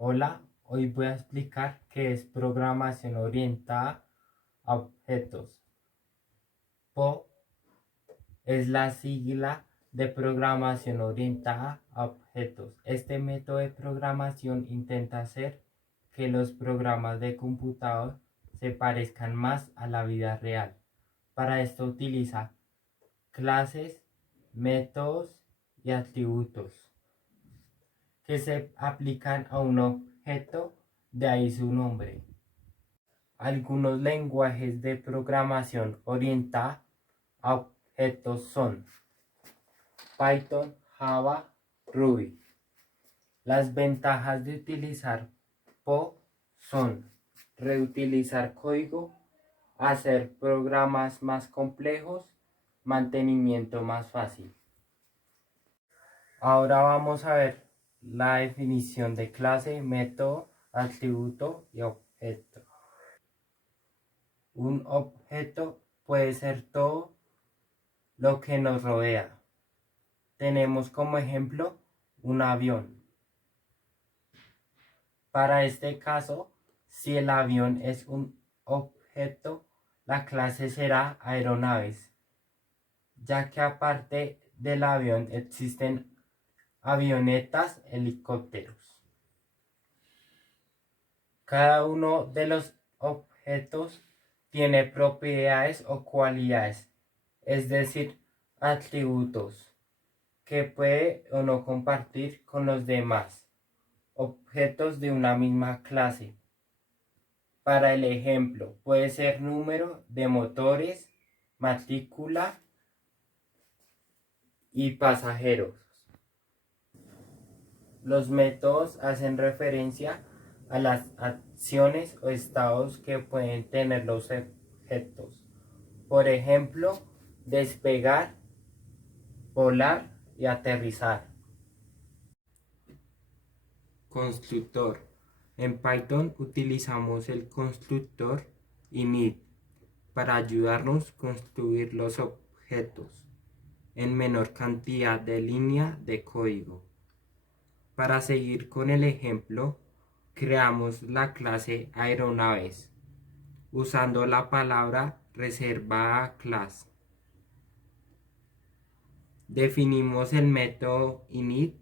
Hola, hoy voy a explicar qué es programación orientada a objetos. PO es la sigla de programación orientada a objetos. Este método de programación intenta hacer que los programas de computador se parezcan más a la vida real. Para esto utiliza clases, métodos y atributos que se aplican a un objeto, de ahí su nombre. Algunos lenguajes de programación orientada a objetos son Python, Java, Ruby. Las ventajas de utilizar PO son reutilizar código, hacer programas más complejos, mantenimiento más fácil. Ahora vamos a ver la definición de clase, método, atributo y objeto. Un objeto puede ser todo lo que nos rodea. Tenemos como ejemplo un avión. Para este caso, si el avión es un objeto, la clase será aeronaves, ya que aparte del avión existen avionetas, helicópteros. Cada uno de los objetos tiene propiedades o cualidades, es decir, atributos que puede o no compartir con los demás objetos de una misma clase. Para el ejemplo, puede ser número de motores, matrícula y pasajeros. Los métodos hacen referencia a las acciones o estados que pueden tener los objetos. Por ejemplo, despegar, volar y aterrizar. Constructor. En Python utilizamos el constructor init para ayudarnos a construir los objetos en menor cantidad de línea de código. Para seguir con el ejemplo, creamos la clase aeronaves usando la palabra reservada class. Definimos el método init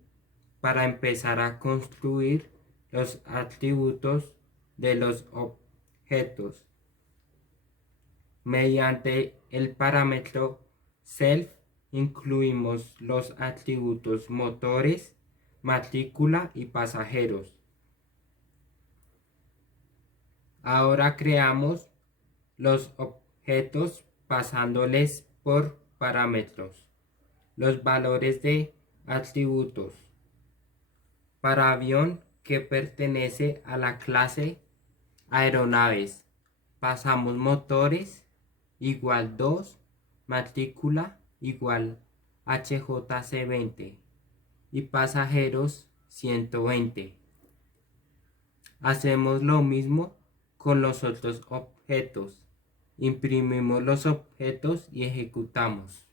para empezar a construir los atributos de los objetos. Mediante el parámetro self incluimos los atributos motores, matrícula y pasajeros. Ahora creamos los objetos pasándoles por parámetros los valores de atributos. Para avión que pertenece a la clase aeronaves, pasamos motores igual 2, matrícula igual HJC20 y pasajeros 120. Hacemos lo mismo con los otros objetos. Imprimimos los objetos y ejecutamos.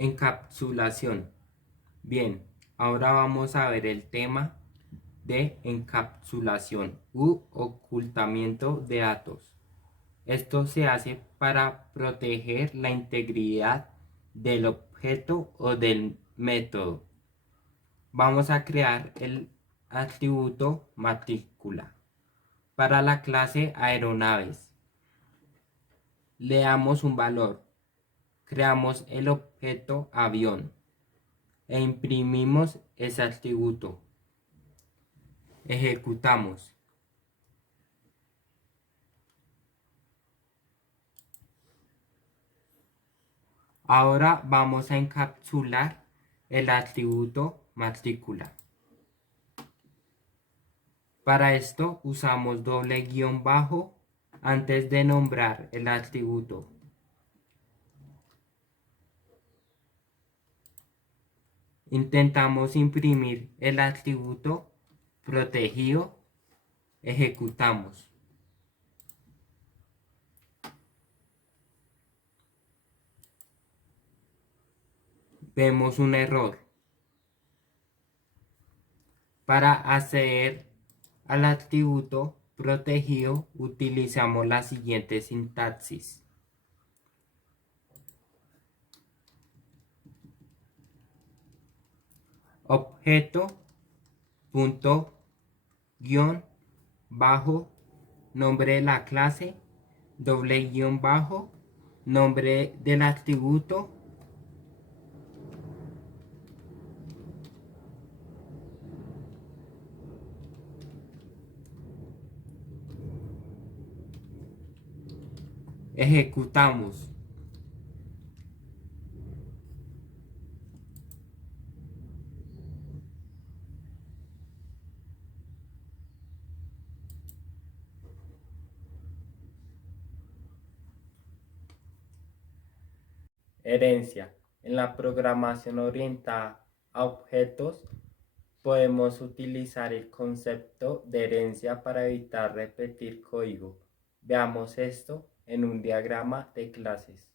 Encapsulación. Bien, ahora vamos a ver el tema de encapsulación u ocultamiento de datos. Esto se hace para proteger la integridad del objeto o del método. Vamos a crear el atributo matrícula para la clase aeronaves. Le damos un valor. Creamos el objeto avión e imprimimos ese atributo. Ejecutamos. Ahora vamos a encapsular el atributo matrícula. Para esto usamos doble guión bajo antes de nombrar el atributo. Intentamos imprimir el atributo protegido, ejecutamos. Vemos un error. Para acceder al atributo protegido utilizamos la siguiente sintaxis. Objeto punto guión bajo nombre de la clase doble guión bajo nombre del atributo ejecutamos. Herencia. En la programación orientada a objetos podemos utilizar el concepto de herencia para evitar repetir código. Veamos esto en un diagrama de clases.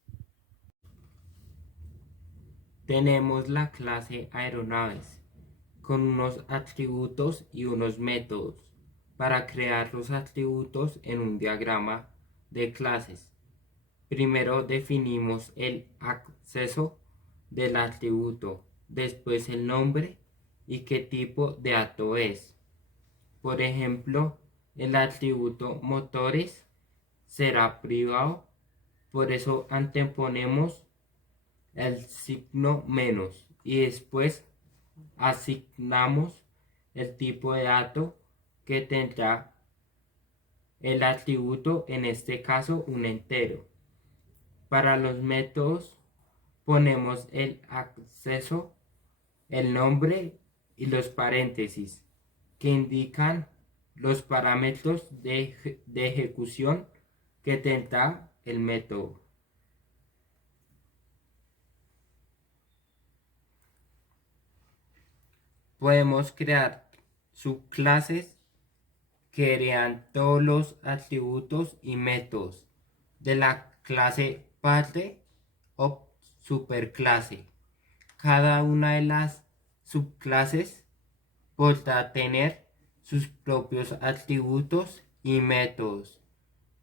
Tenemos la clase aeronaves con unos atributos y unos métodos para crear los atributos en un diagrama de clases. Primero definimos el acceso del atributo, después el nombre y qué tipo de dato es. Por ejemplo, el atributo motores será privado, por eso anteponemos el signo menos y después asignamos el tipo de dato que tendrá el atributo, en este caso un entero. Para los métodos ponemos el acceso, el nombre y los paréntesis que indican los parámetros de ejecución que tendrá el método. Podemos crear subclases que crean todos los atributos y métodos de la clase parte o superclase. Cada una de las subclases podrá tener sus propios atributos y métodos,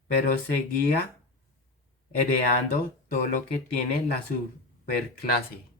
pero seguía heredando todo lo que tiene la superclase.